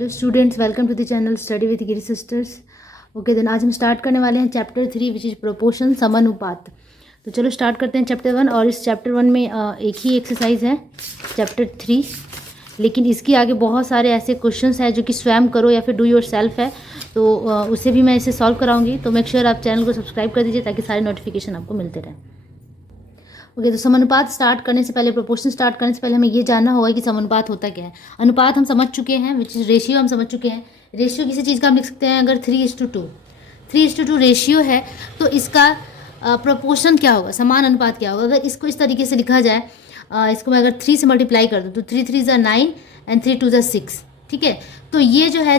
Hello students, welcome to the channel study with Giri sisters. Okay then आज हम start करने वाले हैं चैप्टर 3 विच इज़ प्रोपोर्शन, समानुपात। तो चलो स्टार्ट करते हैं चैप्टर 1। और इस चैप्टर 1 में एक ही एक्सरसाइज है चैप्टर 3, लेकिन इसके आगे बहुत सारे ऐसे क्वेश्चंस हैं जो कि स्वयं करो या फिर डू योर सेल्फ है, तो उसे भी मैं इसे सॉल्व कराऊंगी। तो मेक श्योर आप चैनल को सब्सक्राइब कर दीजिए ताकि सारे नोटिफिकेशन आपको मिलते रहें। ओके तो समानुपात स्टार्ट करने से पहले, प्रोपोर्शन स्टार्ट करने से पहले हमें ये जानना होगा कि समानुपात होता क्या है। अनुपात हम समझ चुके हैं, विच इज रेशियो हम समझ चुके हैं। रेशियो किसी चीज़ का हम लिख सकते हैं, अगर 3:2 रेशियो है तो इसका प्रोपोर्शन क्या होगा, समान अनुपात क्या होगा। अगर इसको इस तरीके से लिखा जाए, इसको मैं अगर 3 से मल्टीप्लाई कर दूँ तो 3 3 ज़ा 9 एंड 3 2 ज़ा 6। ठीक है, तो ये जो है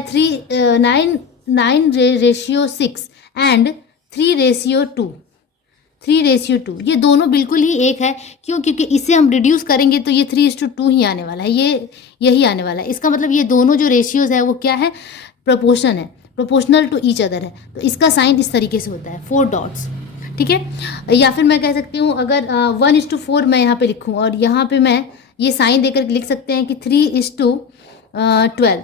9 रेशियो 6 एंड 3:2 ये दोनों बिल्कुल ही एक है। क्यों? क्योंकि इसे हम रिड्यूस करेंगे तो ये 3:2 ही आने वाला है, ये यही आने वाला है। इसका मतलब ये दोनों जो रेशियोज है वो क्या है, प्रोपोर्शन है, प्रोपोर्शनल टू ईच अदर है। तो इसका साइन इस तरीके से होता है, 4 डॉट्स। ठीक है, या फिर मैं कह सकती हूँ अगर 1:4 मैं यहाँ पे लिखूँ और यहाँ पे मैं ये साइन देकर लिख सकते हैं कि 3:12,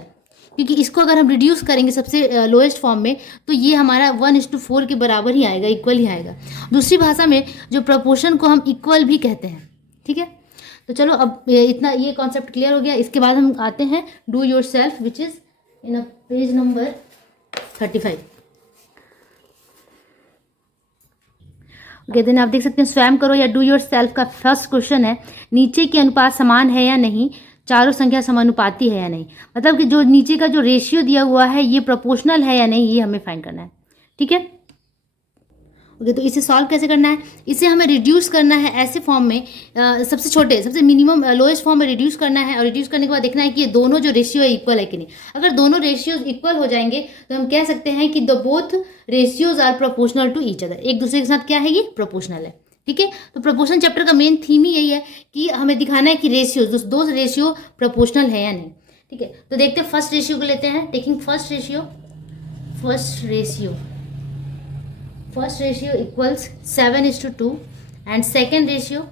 क्योंकि इसको अगर हम रिड्यूस करेंगे सबसे लोएस्ट फॉर्म में तो ये हमारा 1:4 के बराबर ही आएगा, इक्वल ही आएगा। दूसरी भाषा में जो प्रपोर्शन को हम इक्वल भी कहते हैं। ठीक है, तो चलो अब इतना ये कॉन्सेप्ट क्लियर हो गया। इसके बाद हम आते हैं do yourself which is in page number 35। Okay then आप देख सकते हैं स्वयं करो या डू योर सेल्फ का फर्स्ट क्वेश्चन है, नीचे के अनुपात समान है या नहीं, चारों संख्या समानुपाती है या नहीं। मतलब कि जो नीचे का जो रेशियो दिया हुआ है ये प्रोपोर्शनल है या नहीं, ये हमें फाइंड करना है। ठीक है, ओके तो इसे सॉल्व कैसे करना है, इसे हमें रिड्यूस करना है ऐसे फॉर्म में, सबसे छोटे सबसे मिनिमम लोएस्ट फॉर्म में रिड्यूस करना है। और रिड्यूस करने के बाद देखना है कि ये दोनों जो रेशियो है इक्वल है कि नहीं। अगर दोनों रेशियोज इक्वल हो जाएंगे तो हम कह सकते हैं कि the both ratios are proportional to each other. एक दूसरे के साथ क्या है, ये प्रोपोर्शनल है। ठीक है, तो प्रोपोर्शन चैप्टर का मेन थीम ही यही है कि हमें दिखाना है कि रेशियोज, दो रेशियो प्रोपोर्शनल है या नहीं। ठीक है, तो देखते हैं फर्स्ट रेशियो को लेते हैं। Taking first ratio equals 7:2 and second ratio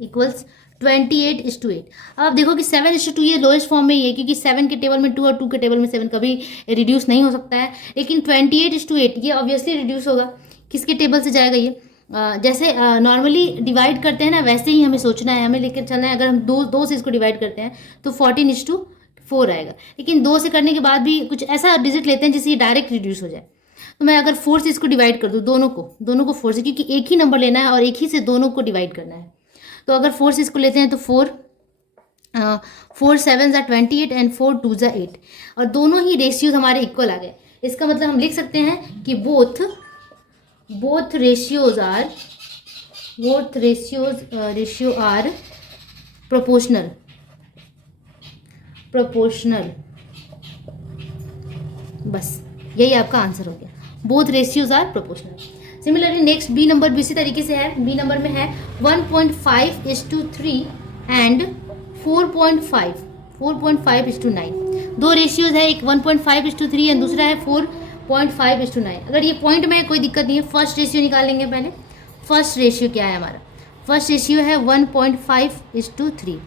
equals 28:8। अब देखो कि 7:2 ये लोएस्ट फॉर्म में ही है, क्योंकि 7 के टेबल में 2 और 2 के टेबल में 7 कभी रिड्यूस नहीं हो सकता है। लेकिन 28:8 ये ऑब्वियसली रिड्यूस होगा। किसके टेबल से जाएगा ये, जैसे नॉर्मली डिवाइड करते हैं ना, वैसे ही हमें सोचना है, हमें लेकर चलना है। अगर हम दो से इसको डिवाइड करते हैं तो 14:4 आएगा। लेकिन 2 से करने के बाद भी कुछ ऐसा डिजिट लेते हैं जिससे ये डायरेक्ट रिड्यूस हो जाए। तो मैं अगर 4 से इसको डिवाइड कर दूँ, दोनों को 4 से, क्योंकि एक ही नंबर लेना है और एक ही से दोनों को डिवाइड करना है। तो अगर 4 से इसको लेते हैं तो 4 7 ज़ा 28 एंड 4 2 ज़ा 8, और दोनों ही रेशियोज हमारे इक्वल आ गए। इसका मतलब हम लिख सकते हैं कि बोथ रेशियो आर प्रोपोर्शनल। बस यही आपका आंसर हो गया, both ratios are proportional. Similarly next B number भी इसी तरीके से है। बी नंबर में है 1.5:3 एंड 4.5:9। दो रेशियोज है, एक 1.5:3 एंड दूसरा है 4.5:9। अगर ये पॉइंट में है कोई दिक्कत नहीं है, फर्स्ट रेशियो निकाल लेंगे पहले। फर्स्ट रेशियो क्या है हमारा, फर्स्ट रेशियो है 1.5:3।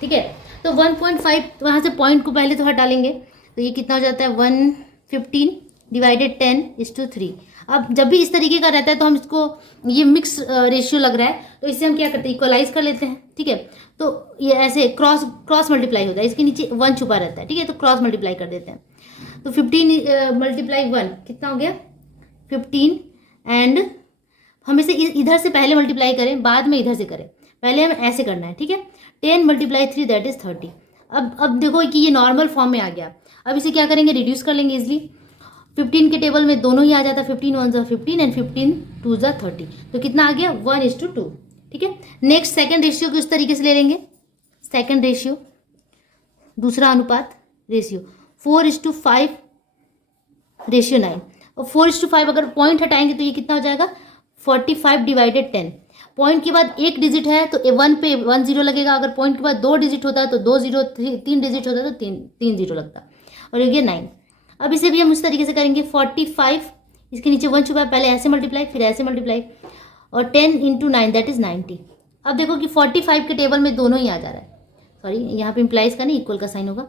ठीक है, तो 1.5 वहाँ से पॉइंट को पहले तो हटा लेंगे, तो ये कितना हो जाता है 115 डिवाइडेड 10:3। अब जब भी इस तरीके का रहता है तो हम इसको, ये मिक्स रेशियो लग रहा है तो इससे हम क्या करते हैं, इक्वलाइज कर लेते हैं। ठीक है, तो ये ऐसे क्रॉस मल्टीप्लाई होता है, इसके नीचे 1 छुपा रहता है। ठीक है, तो क्रॉस मल्टीप्लाई कर देते हैं। तो 15 × 1 कितना हो गया 15, एंड हम इसे इधर से पहले मल्टीप्लाई करें, बाद में इधर से करें, पहले हमें ऐसे करना है। ठीक है, 10 × 3 दैट इज 30। अब देखो कि ये नॉर्मल फॉर्म में आ गया। अब इसे क्या करेंगे, रिड्यूस कर लेंगे इजली। 15 के टेबल में दोनों ही आ जाता है, 15 1 ज़ा 15 एंड 15 2 ज़ा 30। तो कितना आ गया 1:2। ठीक है, नेक्स्ट सेकंड रेशियो को इस तरीके से ले लेंगे। सेकंड रेशियो, दूसरा अनुपात रेशियो 4:5:9। और 4:5 अगर पॉइंट हटाएंगे तो ये कितना हो जाएगा 45 डिवाइडेड 10। पॉइंट के बाद एक डिजिट है तो 1 पे 1 0 लगेगा। अगर पॉइंट के बाद 2 डिजिट होता है तो 2 0, 3 डिजिट होता है तो 3 0 लगता है, और ये 9। अब इसे भी हम उस तरीके से करेंगे। 45, इसके नीचे 1 छुपा है, पहले ऐसे मल्टीप्लाई फिर ऐसे मल्टीप्लाई, और 10 × 9 दैट इज 90। अब देखो कि 45 के टेबल में दोनों ही आ जा रहा है, सॉरी यहाँ पे इम्प्लाइज का नहीं, इक्वल का साइन होगा।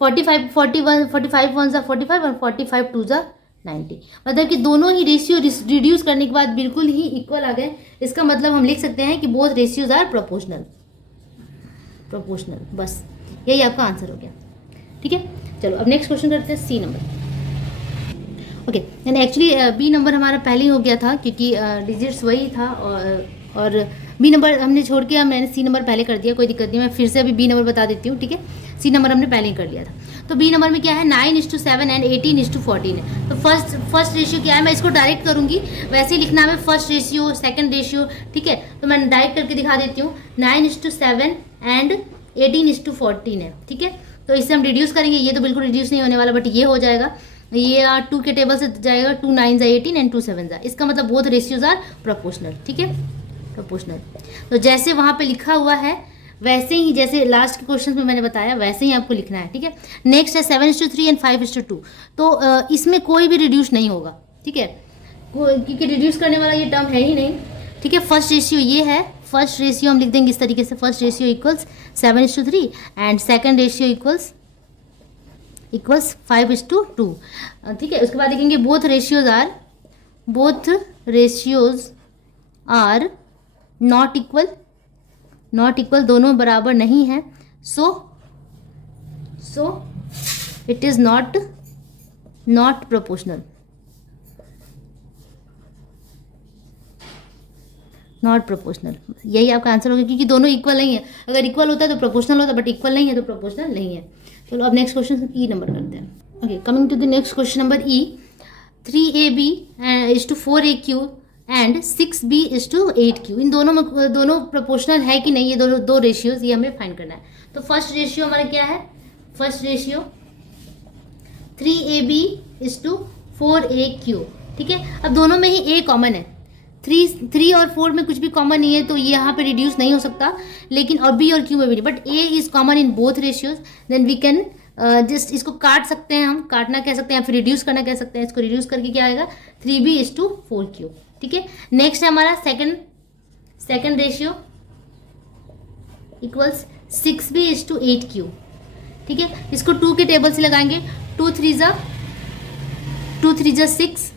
45 41 45 वन ज़ा 45 और 45 टू ज़ा 90, मतलब कि दोनों ही रेशियो रिड्यूस करने के बाद बिल्कुल ही इक्वल आ गए। इसका मतलब हम लिख सकते हैं कि बोथ रेशियोज आर प्रोपोर्शनल। बस यही आपका आंसर हो गया। ठीक है, चलो अब नेक्स्ट क्वेश्चन करते हैं सी नंबर। ओके, यानी एक्चुअली बी नंबर हमारा पहले ही हो गया था क्योंकि डिजिट्स वही था, और बी नंबर हमने छोड़ के मैंने सी नंबर पहले कर दिया, कोई दिक्कत नहीं, मैं फिर से अभी बी नंबर बता देती हूँ। ठीक है, सी नंबर हमने पहले ही कर लिया था। तो बी नंबर में क्या है, 9:7 एंड 18:14 है। तो फर्स्ट रेशियो क्या है, मैं इसको डायरेक्ट करूँगी, वैसे ही लिखना है फर्स्ट रेशियो सेकंड रेशियो। ठीक है, तो मैं डायरेक्ट करके दिखा देती हूँ। 9:7 एंड 18:14 है। ठीक है, तो इससे हम रिड्यूस करेंगे, ये तो बिल्कुल रिड्यूस नहीं होने वाला, बट ये हो जाएगा, ये 2 के टेबल से जाएगा, 2 9 18 एंड 2 7 इसका मतलब बोथ रेशियोज आर प्रोपोर्शनल। ठीक है, प्रोपोर्शनल। तो जैसे वहाँ पे लिखा हुआ है वैसे ही, जैसे लास्ट के क्वेश्चन में मैंने बताया वैसे ही आपको लिखना है। ठीक है, नेक्स्ट है 7:3 एंड 5:2। तो इसमें कोई भी रिड्यूस नहीं होगा। ठीक है, क्योंकि रिड्यूस करने वाला ये टर्म है ही नहीं। ठीक है, फर्स्ट रेशियो ये है, फर्स्ट रेशियो हम लिख देंगे इस तरीके से, first ratio equals 7:3 and second ratio equals 5:2। ठीक है, उसके बाद लिखेंगे both ratios are not equal, दोनों बराबर नहीं है। So it is not proportional, यही आपका आंसर होगा, क्योंकि दोनों इक्वल नहीं है। अगर इक्वल होता है तो प्रोपोर्शनल होता है, बट इक्वल नहीं है तो प्रोपोर्शनल नहीं है। चलो अब नेक्स्ट क्वेश्चन ई नंबर करते हैं। Okay, coming to the next question number E. 3AB is to 4AQ and 6B is to 8Q। इन दोनों प्रोपोर्शनल है कि नहीं, ये दो रेशियोज, ये हमें फाइंड करना है। तो फर्स्ट रेशियो हमारा क्या है, first ratio 3AB is to 4AQ। ठीक है, अब दोनों में ही A कॉमन है, 3 और 4 में कुछ भी कॉमन नहीं है, तो ये यहाँ पे रिड्यूस नहीं हो सकता, लेकिन और B और Q में भी नहीं, but A is common in both ratios. Then we can just इसको काट सकते हैं, हम काटना कह सकते हैं या फिर रिड्यूस करना कह सकते हैं। इसको रिड्यूस करके क्या आएगा, 3B इज टू 4Q। ठीक है, नेक्स्ट है हमारा second ratio equals 6B is to 8Q। ठीक है, इसको 2 के टेबल से लगाएंगे, 2 3 जा 6,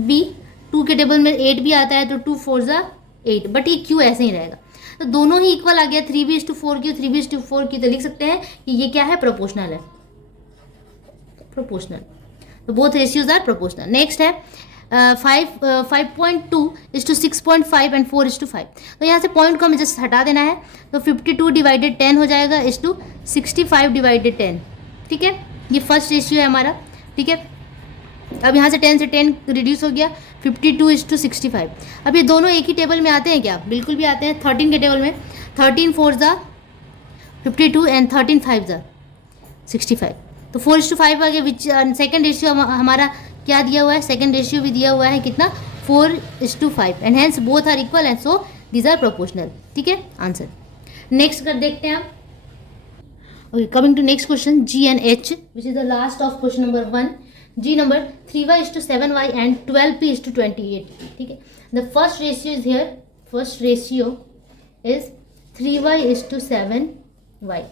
B 2 के टेबल में 8 भी आता है, तो 2 4 जा 8, बट ये Q ऐसे ही रहेगा। तो दोनों ही इक्वल आ गया, 3B is to 4Q, 3B is to 4Q, तो लिख सकते हैं कि ये क्या है, प्रोपोर्शनल है, तो both ratios are proportional. Next है 5.2 is to 6.5 and 4 is to 5। तो यहाँ से पॉइंट को हमें जस्ट हटा देना है, तो 52 डिवाइडेड 10 हो जाएगा इज टू 65 डिवाइडेड 10। ठीक है, ये फर्स्ट रेशियो है हमारा। ठीक है, अब यहाँ से 10 से 10 रिड्यूस हो गया, 52 इज टू 65। अब ये दोनों एक ही टेबल में आते हैं क्या, बिल्कुल भी आते हैं, 13 के टेबल में, 13 4 जा 52 एंड 13 5 जा 65, तो 4:5 आ गया। विच सेकेंड रेशियो हमारा क्या दिया हुआ है, सेकेंड रेशियो भी दिया हुआ है कितना, 4:5, and hence both are equal and so these are proportional. ठीक है, आंसर। नेक्स्ट कर देखते हैं हम। Okay, coming to next question G and H, which is the last of question number 1। G नंबर 3y is to 7y and 12p is to 28p। ठीक है, the first ratio is here, first ratio is 3y is to 7y,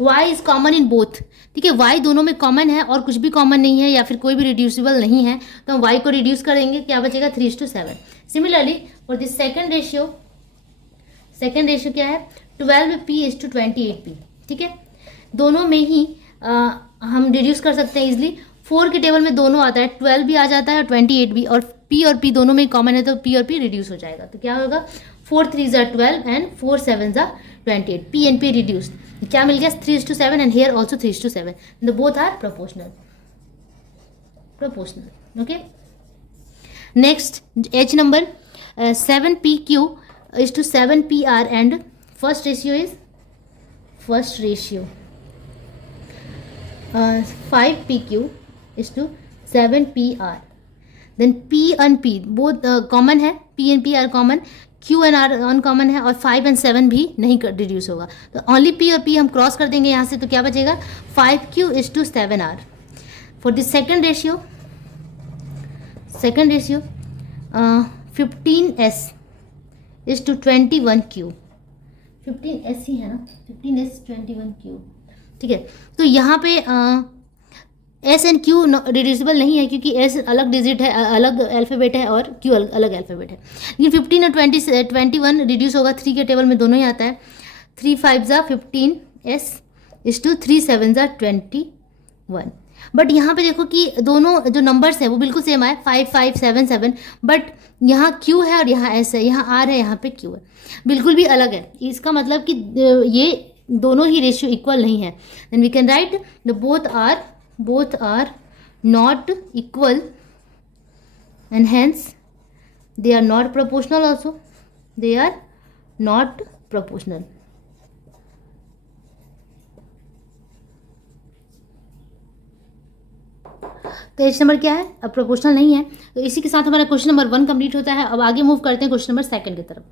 y is common in both। ठीक है, y दोनों में common है और कुछ भी कॉमन नहीं है या फिर कोई भी रिड्यूसिबल नहीं है, तो हम y को रिड्यूस करेंगे, क्या बचेगा, 3:7। Similarly for this second ratio क्या है, 12p is to 28p। ठीक है, दोनों में ही हम रिड्यूस कर सकते हैं इजिली। 4 के टेबल में दोनों आता है, 12 भी आ जाता है और 28 भी, और P और P दोनों में कॉमन है, तो P और P रिड्यूस हो जाएगा। तो क्या होगा, 4 3 जा 12 एंड 4 7 जा 28, P एंड P रिड्यूस्ड, क्या मिल गया, 3:7 and here also 3:7, the both are proportional. Okay, next H number 7PQ is to 7PR and first ratio 5PQ is to 7PR, then P and P both common है, P and P are common, Q and R uncommon है, और 5 and 7 भी नहीं reduce होगा, तो only P और P हम cross कर देंगे यहाँ से, तो क्या बचेगा, 5Q is to 7R। For this second ratio 15S is to 21Q, 15S ही है ना, 15S 21Q, ठीक है। तो यहाँ पे एस एंड क्यू रिड्यूसिबल नहीं है क्योंकि एस अलग डिजिट है, अलग अल्फ़ाबेट है, और क्यू अलग अल्फ़ाबेट है। लेकिन 15 और 21 रिड्यूस होगा, 3 के टेबल में दोनों ही आता है। 3 5 15 एस इज टू 3 7 21। बट यहाँ पे देखो कि दोनों जो नंबर्स है वो बिल्कुल सेम आए, 5 5 7 7, बट यहाँ क्यू है और यहाँ एस है, यहाँ आर है, यहाँ पे क्यू है, बिल्कुल भी अलग है। इसका मतलब कि ये दोनों ही रेशियो इक्वल नहीं है। Then we can write the both are not equal and hence they are not proportional also, they are not proportional। तो एच नंबर क्या है, अब प्रोपोर्शनल नहीं है। तो इसी के साथ हमारा क्वेश्चन नंबर 1 कंप्लीट होता है। अब आगे मूव करते हैं क्वेश्चन नंबर 2 की तरफ।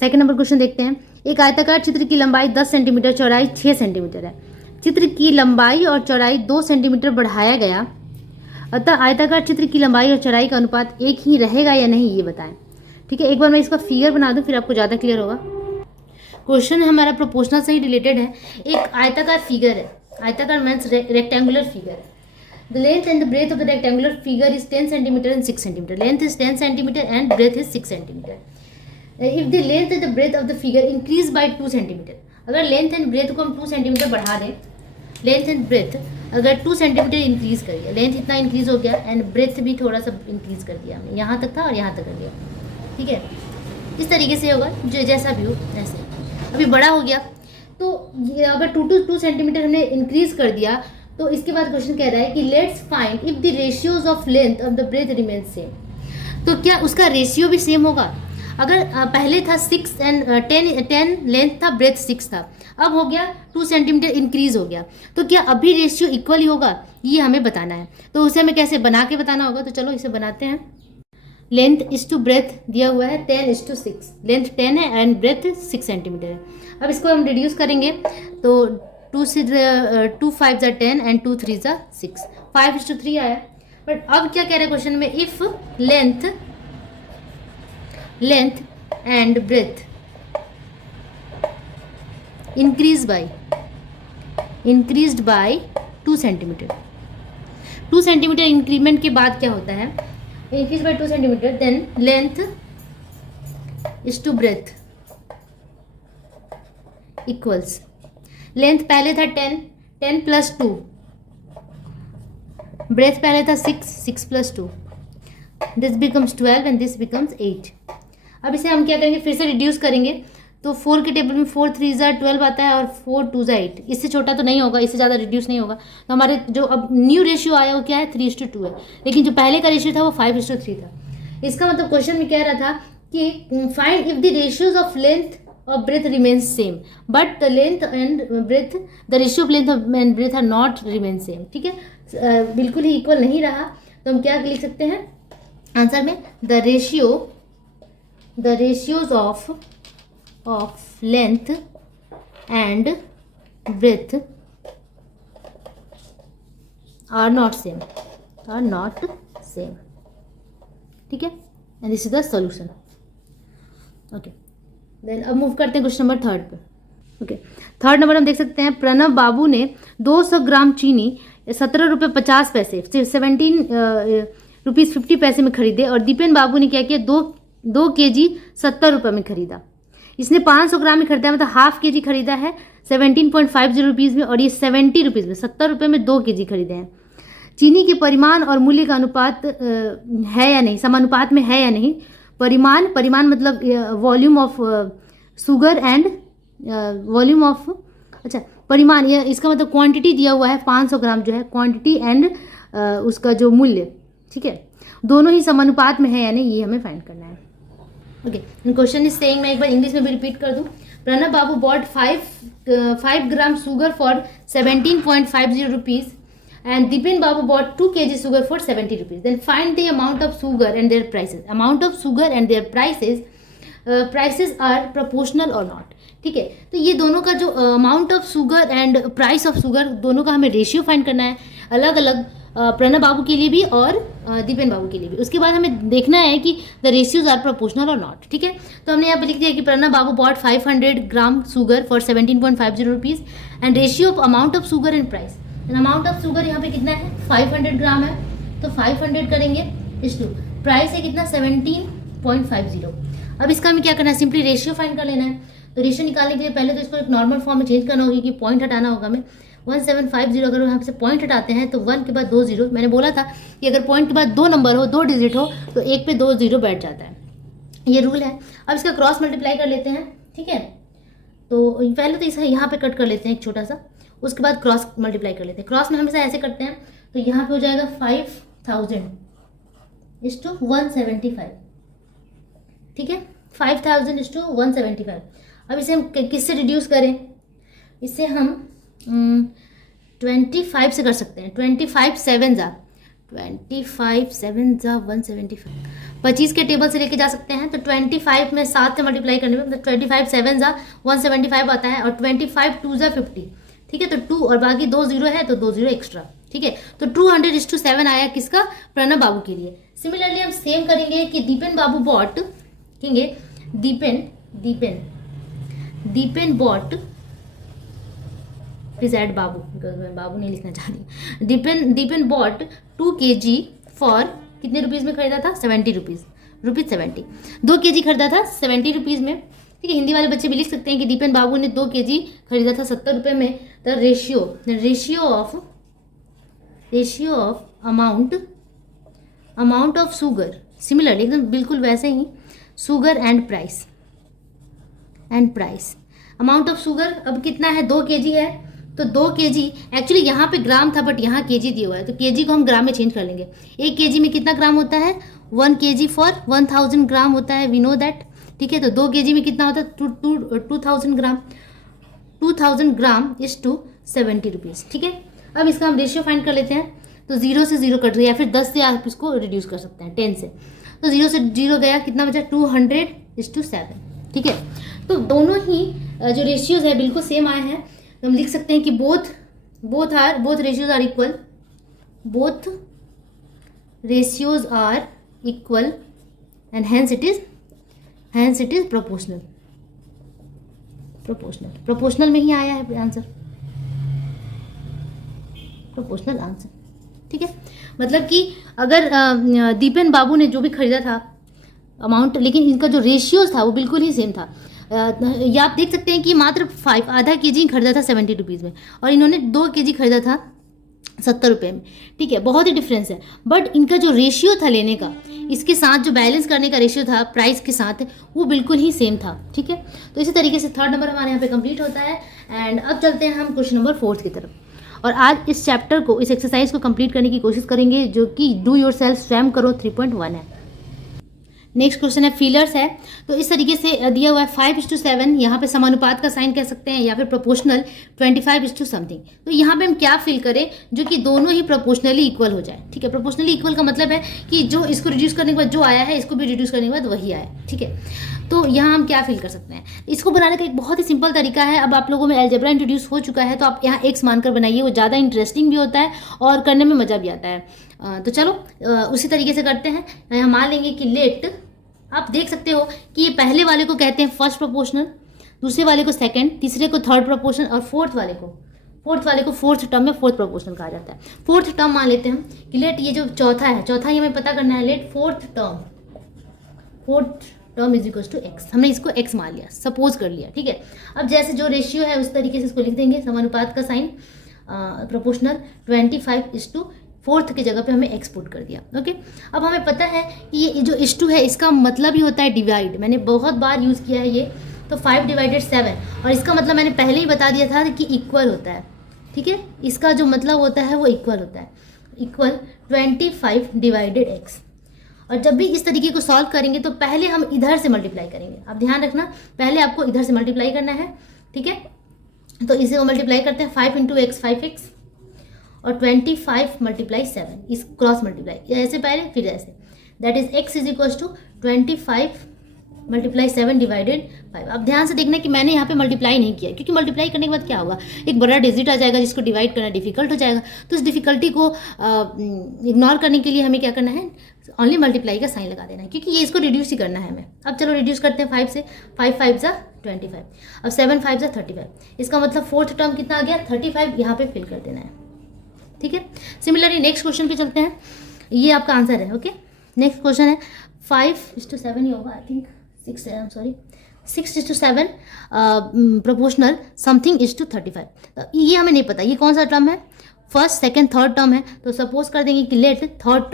सेकंड नंबर क्वेश्चन देखते हैं। एक आयताकार चित्र की लंबाई 10 सेंटीमीटर, चौड़ाई 6 सेंटीमीटर है। चित्र की लंबाई और चौड़ाई 2 सेंटीमीटर बढ़ाया गया, अतः आयताकार चित्र की लंबाई और चौड़ाई का अनुपात एक ही रहेगा या नहीं, ये बताएं। ठीक है, एक बार मैं इसका फिगर बना दूं फिर आपको ज़्यादा क्लियर होगा। क्वेश्चन हमारा प्रोपोर्शनल से ही रिलेटेड है। एक आयताकार फिगर है, आयताकार मीन्स रेक्टेंगुलर फिगर है। The length and the breadth of the rectangular figure is 10 centimetre and 6 centimetre. Length is 10 centimetre and breadth is 6 centimetre. If the length and the breadth of the figure increase by 2 centimetre, अगर length and breadth को हम 2 centimetre बढ़ा दें, length and breath अगर 2 centimetre increase कर दिया, length इतना increase हो गया एंड ब्रेथ भी थोड़ा सा इंक्रीज कर दिया हमने, यहाँ तक था और यहाँ तक कर दिया। ठीक है, इस तरीके से होगा, जो जैसा भी हो ऐसे। अभी बड़ा हो गया तो ये अगर 2 सेंटीमीटर हमने इंक्रीज कर दिया, तो इसके बाद क्वेश्चन कह रहा है कि let's find if the ratios of length of the breadth remain same. तो क्या उसका रेशियो भी सेम होगा? अगर पहले था 6 एंड 10 लेंथ था, ब्रेथ 6 था, अब हो गया 2 सेंटीमीटर इंक्रीज हो गया, तो क्या अभी रेशियो इक्वल ही होगा, ये हमें बताना है। तो उसे हमें कैसे बना के बताना होगा, तो चलो इसे बनाते हैं। लेंथ इज टू ब्रेथ दिया हुआ है 10:6, लेंथ 10 है एंड ब्रेथ 6 सेंटीमीटर है। अब इसको हम रिड्यूस करेंगे तो 2 5 10 एंड 2 3 6, 5:3 आया। बट अब क्या कह रहे हैं क्वेश्चन में, if length and breadth increased by 2 centimetre. 2 centimetre increment के बाद क्या होता है, increase by 2 centimetre, then length is to breadth equals, length पहले था 10 प्लस 2, ब्रेथ पहले था 6 plus 2, this becomes 12 and this becomes 8। अब इसे हम क्या करेंगे, फिर से रिड्यूस करेंगे, तो 4 के टेबल में 4 3 12 आता है और 4 2 8, इससे छोटा तो नहीं होगा, इससे ज़्यादा रिड्यूस नहीं होगा। तो हमारे जो अब न्यू रेशियो आया वो क्या है, 3:2 है, लेकिन जो पहले का रेशियो था वो 5:3 था। इसका मतलब क्वेश्चन में कह रहा था कि find if the ratios of length of breadth remain same, but the length and breadth, the ratio of length and breadth are not remain same. ठीक है, बिल्कुल ही इक्वल नहीं रहा, तो हम क्या लिख सकते हैं आंसर में, the ratios of length and breadth are not same, ठीक है, and this is the solution। okay, then अब मूव करते हैं क्वेश्चन नंबर 3 पे। ओके, थर्ड नंबर हम देख सकते हैं, प्रणव बाबू ने 200 ग्राम चीनी 17 रुपये 50 पैसे 17 रुपीज़ 50 पैसे में खरीदे, और दीपेन बाबू ने क्या किया, 2 kg 70 रुपये में खरीदा। इसने 500 ग्राम में खरीदा, मतलब हाफ kg खरीदा है 17.50 रुपीज़ में, और ये 70 रुपीज़ में 70 रुपये में 2 kg खरीदे हैं। चीनी के परिमाण और मूल्य का अनुपात है या नहीं, समानुपात में है या नहीं। परिमाण मतलब volume of sugar and volume of, अच्छा परिमाण, ये इसका मतलब क्वांटिटी दिया हुआ है 500 ग्राम जो है, क्वांटिटी एंड उसका जो मूल्य, ठीक है, दोनों ही समानुपात में है या नहीं, ये हमें फाइंड करना है। ओके, क्वेश्चन इज सेइंग, मैं एक बार इंग्लिश में भी रिपीट कर दूं, Pranav babu bought 5 gram sugar for 17.50 rupees and Dipen Babu bought 2 kg sugar for 70 rupees. Then find the amount of sugar and their prices. Amount of sugar and their prices are proportional or not. ठीक है, तो ये दोनों का जो amount of sugar and price of sugar, दोनों का हमें रेशियो फाइंड करना है। अलग अलग प्रणब बाबू के लिए भी और दीपेन बाबू के लिए भी। उसके बाद हमें देखना है कि द रेशियोज आर प्रोपोर्शनल और नॉट। ठीक है, तो हमने यहाँ पे लिख दिया कि Pranab babu bought 500 gram sugar for 17.50 rupees and ratio of amount of sugar and price. Amount of sugar यहाँ पे कितना है 500 ग्राम है, तो 500 करेंगे इस टू प्राइस है कितना 17.50। अब इसका हमें क्या करना है, सिंपली रेशियो फाइंड कर लेना है। तो रेशियो निकालने के लिए पहले तो इसको एक नॉर्मल फॉर्म में चेंज करना होगी कि पॉइंट हटाना होगा हमें 1750। अगर यहाँ से पॉइंट हटाते हैं तो 1 के बाद 2 जीरो, मैंने बोला था कि अगर पॉइंट के बाद 2 नंबर हो 2 डिजिट हो तो 1 पे 2 जीरो बैठ जाता है, ये रूल है। अब इसका क्रॉस मल्टीप्लाई कर लेते हैं। ठीक है, तो पहले तो इसे यहाँ पे कट कर लेते हैं एक छोटा सा, उसके बाद क्रॉस मल्टीप्लाई कर लेते हैं। क्रॉस में हमेशा ऐसे करते हैं, तो यहाँ पे हो जाएगा 5000 इस टू 175। ठीक है, 5000 इस टू 175। अब इसे हम किससे रिड्यूस करें, इसे हम 25 से कर सकते हैं। 25 7 जा 175। 25 के टेबल से लेके जा सकते हैं, तो 25 में 7 से मल्टीप्लाई करने में 25 7 जा 175 आता है और 25 2 जा 50। ठीक है, तो 2 और बाकी 2 जीरो है तो 2 जीरो एक्स्ट्रा। ठीक है, तो 200:7 आया किसका, प्रणब बाबू के लिए। सिमिलरली हम सेम करेंगे कि दीपेन बाबू बॉट, कहेंगे दीपेन बॉट, प्लीज ऐड बाबू, मैं बाबू नहीं लिखना चाह रही। दीपेन बॉट 2 kg फॉर कितने रुपीज़ में खरीदा था 70 रुपीज़ 70। 2 kg खरीदा था 70 रुपीज़ में। ठीक है, हिंदी वाले बच्चे भी लिख सकते हैं कि दीपेन बाबू ने 2 kg खरीदा था 70 रुपये में। The ratio of amount of sugar, similarly एकदम बिल्कुल वैसे ही sugar and price amount of sugar अब कितना है 2 kg है, तो 2 kg एक्चुअली यहाँ पे ग्राम था बट यहाँ kg दिया हुआ है, तो kg को हम ग्राम में चेंज कर लेंगे। 1 kg में कितना ग्राम होता है 1 kg फॉर 1000 ग्राम होता है, वी नो दैट। ठीक है, तो 2 kg में कितना होता है 2000 ग्राम। 2000 ग्राम इज टू 70 रुपीज़। ठीक है, अब इसका हम रेशियो फाइंड कर लेते हैं। तो 0 से 0 कट गया, या फिर 10 से आप इसको रिड्यूस कर सकते हैं 10 से। तो 0 से 0 गया, कितना बचा 200:7। ठीक है, तो दोनों ही जो रेशियोज है बिल्कुल सेम आए हैं, तो हम लिख सकते हैं कि both ratios are equal and hence it is proportional में ही आया है आंसर, प्रोपोर्शनल आंसर। ठीक है, मतलब कि अगर दीपेन बाबू ने जो भी खरीदा था अमाउंट, लेकिन इनका जो रेशियोज था वो बिल्कुल ही सेम था। या आप देख सकते हैं कि मात्र आधा kg खरीदा था 70 रुपीज़ में और इन्होंने 2 kg खरीदा था 70 रुपये में। ठीक है, बहुत ही डिफरेंस है, बट इनका जो रेशियो था लेने का, इसके साथ जो बैलेंस करने का रेशियो था प्राइस के साथ, वो बिल्कुल ही सेम था। ठीक है, तो इसी तरीके से 3rd नंबर हमारे यहाँ पे कंप्लीट होता है। एंड अब चलते हैं हम क्वेश्चन नंबर 4 की तरफ, और आज इस चैप्टर को, इस एक्सरसाइज को कंप्लीट करने की कोशिश करेंगे, जो कि डू योर सेल्फ स्वयं करो 3.1 है। नेक्स्ट क्वेश्चन है फीलर्स है, तो इस तरीके से दिया हुआ है 5:7, यहाँ पे समानुपात का साइन कह सकते हैं, या फिर प्रोपोर्शनल 25 समथिंग। तो यहाँ पे हम क्या फिल करें जो कि दोनों ही प्रोपोर्शनली इक्वल हो जाए। ठीक है, प्रोपोर्शनली इक्वल का मतलब है कि जो इसको रिड्यूस करने के बाद जो आया है, इसको भी रिड्यूस करने के बाद वही आया। ठीक है, तो यहाँ हम क्या फिल कर सकते हैं, इसको बनाने का एक बहुत ही सिंपल तरीका है। अब आप लोगों में अलजेब्रा इंट्रोड्यूस हो चुका है, तो आप यहाँ x मानकर बनाइए, वो ज़्यादा इंटरेस्टिंग भी होता है और करने में मज़ा भी आता है। तो चलो उसी तरीके से करते हैं। यहाँ मान लेंगे कि लेट, आप देख सकते हो कि ये पहले वाले को कहते हैं फर्स्ट प्रोपोर्शनल, दूसरे वाले को सेकंड, तीसरे को थर्ड प्रोपोर्शनल और फोर्थ वाले को फोर्थ टर्म में फोर्थ प्रोपोर्शनल कहा जाता है। फोर्थ टर्म मान लेते हैं हम कि लेट ये जो चौथा ही हमें पता करना है। Let fourth term is equal to x, हमने इसको एक्स मान लिया, सपोज कर लिया। ठीक है, अब जैसे जो रेशियो है उस तरीके से इसको लिख देंगे, समानुपात का साइन प्रोपोर्शनल 25:4 की जगह पे हमें एक्स पुट कर दिया। ओके, अब हमें पता है कि ये जो इस टू है इसका मतलब ही होता है डिवाइड, मैंने बहुत बार यूज़ किया है ये। तो 5/7, और इसका मतलब मैंने पहले ही बता दिया था कि इक्वल होता है। ठीक है, इसका जो मतलब होता है वो इक्वल होता है, इक्वल 25/x। और जब भी इस तरीके को सॉल्व करेंगे तो पहले हम इधर से मल्टीप्लाई करेंगे। अब ध्यान रखना, पहले आपको इधर से मल्टीप्लाई करना है। ठीक है, तो इसे मल्टीप्लाई करते हैं 5 × x 5x और 25 × 7, इस क्रॉस मल्टीप्लाई ऐसे पहले फिर ऐसे, that is x is equal to 25 multiply 7 divided 5। अब ध्यान से देखना कि मैंने यहाँ पे मल्टीप्लाई नहीं किया, क्योंकि मल्टीप्लाई करने के बाद क्या होगा, एक बड़ा डिजिट आ जाएगा जिसको डिवाइड करना डिफिकल्ट हो जाएगा। तो इस डिफिकल्टी को इग्नोर करने के लिए हमें क्या करना है, ओनली मल्टीप्लाई का साइन लगा देना है, क्योंकि ये इसको रिड्यूस ही करना है हमें। अब चलो रिड्यूस करते हैं 5 से। 5 5 जा 25, अब 7 5 जा 35। इसका मतलब फोर्थ टर्म कितना आ गया, 35 यहाँ पे फिल कर देना है, ठीक है। सिमिलरली नेक्स्ट क्वेश्चन पे चलते हैं, ये आपका आंसर है, ओके। नेक्स्ट क्वेश्चन है 5:7 ही होगा, I think 6:7 proportional something is to 35। तो ये हमें नहीं पता ये कौन सा टर्म है, फर्स्ट सेकंड थर्ड टर्म है। तो सपोज कर देंगे कि let third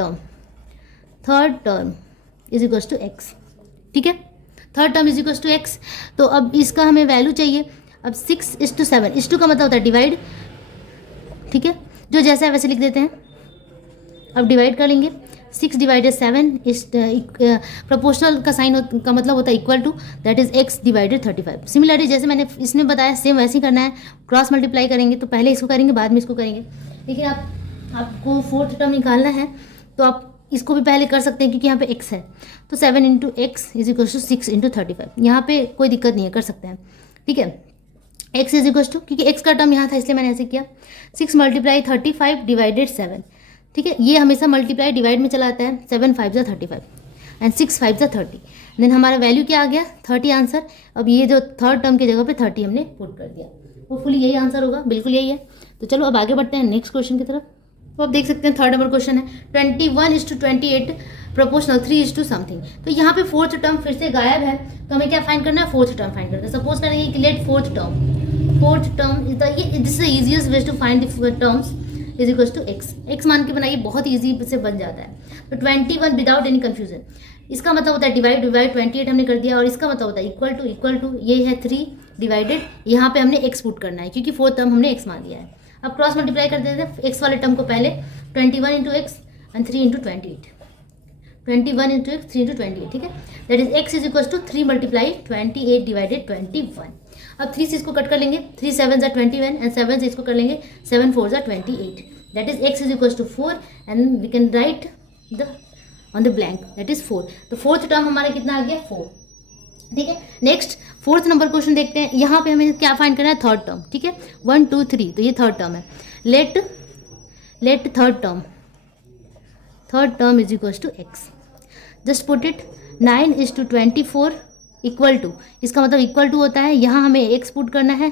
term is equals to x, ठीक है। Third term is equals to x. तो अब इसका हमें वैल्यू चाहिए। अब 6:7, 2 का मतलब होता है डिवाइड, ठीक है, जो जैसा है वैसे लिख देते हैं। अब डिवाइड कर लेंगे, 6 डिवाइडेड 7 इस प्रोपोर्शनल का साइन का मतलब होता है equal to, that is x divided 35। Similarly जैसे मैंने इसमें बताया सेम वैसे ही करना है, क्रॉस मल्टीप्लाई करेंगे, तो पहले इसको करेंगे बाद में इसको करेंगे। लेकिन आपको फोर्थ टर्म निकालना है तो आप इसको भी पहले कर सकते हैं, क्योंकि यहाँ पे x है। तो 7 into x is equal to 6 into 35। यहाँ पे कोई दिक्कत नहीं है, कर सकते हैं, ठीक है। x इज इक्वल टू, क्योंकि x का टर्म यहाँ था इसलिए मैंने ऐसे किया, 6 मल्टीप्लाई 35 डिवाइडेड 7, ठीक है। ये हमेशा मल्टीप्लाई डिवाइड में चला आता है, 7 5 जा 35 एंड 6 5 जा 30। देन हमारा वैल्यू क्या आ गया, 30 आंसर। अब ये जो थर्ड टर्म की जगह पे 30 हमने पुट कर दिया, होपफुली यही आंसर होगा, बिल्कुल यही है। तो चलो अब आगे बढ़ते हैं नेक्स्ट क्वेश्चन की तरफ। तो आप देख सकते हैं थर्ड नंबर क्वेश्चन है 21:28 प्रोपोर्शनल 3 समथिंग। तो यहाँ पे फोर्थ टर्म फिर से गायब है, तो हमें क्या फाइंड करना है, फोर्थ टर्म फाइंड करना है। सपोज करेंगे कि let fourth term is this the easiest way to find the terms is equal to x मान के बनाइए, बहुत ईजी से बन जाता है। तो 21 विदाउट एनी कंफ्यूजन, इसका मतलब होता है डिवाइड 28 हमने कर दिया, और इसका मतलब होता है इक्वल टू ये है 3 डिवाइडेड, यहाँ पे हमने x पुट करना है क्योंकि फोर्थ टर्म हमने x मान लिया है। अब क्रॉस मल्टीप्लाई कर देते हैं x वाले टर्म को पहले, 21 into x and 3 into 28, 21 into x 3 into 28, ठीक है। That is x is equal to 3 multiply 28 divided 21। अब 3 से इसको कट कर लेंगे, 3 7 जा 21 एंड 7 से इसको कर लेंगे, 7 4 जा 28। That is x is equal to 4 and we can write the on the blank, that is 4। तो फोर्थ टर्म हमारा कितना आ गया, 4, ठीक है। नेक्स्ट फोर्थ नंबर क्वेश्चन देखते हैं। यहाँ पे हमें क्या फाइंड करना है, थर्ड टर्म, ठीक है। 1 2 3, तो ये थर्ड टर्म है। Let third term is equal to x, just put it 9:24 equal to, इसका मतलब इक्वल टू होता है, यहाँ हमें एक्स पुट करना है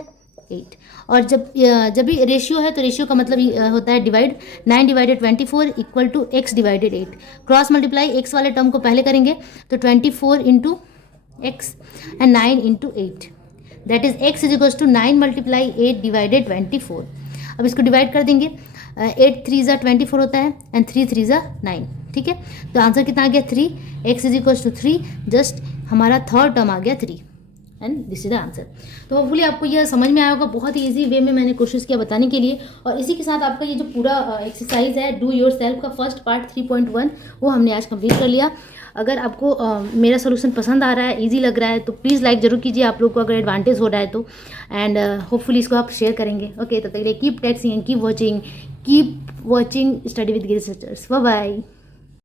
8, और जब भी रेशियो है तो रेशियो का मतलब होता है divide, 9 divided 24 equal to x divided 8। Cross multiply x वाले टर्म को पहले करेंगे, तो 24 into x and 9 into 8, that is x is equal to 9 multiply 8 divided 24। अब इसको डिवाइड कर देंगे, 8 3 जा 24 होता है एंड 3 3 जा 9, ठीक है। तो आंसर कितना आ गया, 3, एक्स इज इक्वल टू 3, जस्ट हमारा थर्ड टर्म आ गया 3 and this is the answer. तो होपफुली आपको यह समझ में आया होगा, बहुत ही ईजी वे में मैंने कोशिश किया बताने के लिए। और इसी के साथ आपका ये जो पूरा एक्सरसाइज है डू योर सेल्फ का फर्स्ट पार्ट 3.1 वो हमने आज कंप्लीट कर लिया। अगर आपको मेरा सोल्यूशन पसंद आ रहा है, इजी लग रहा है, तो प्लीज़ लाइक जरूर कीजिए आप लोग को, अगर एडवांटेज हो रहा है तो। एंड होपफुली इसको आप शेयर करेंगे। ओके, तब तक के लिए keep texting and keep watching study with Giri sisters. Bye bye.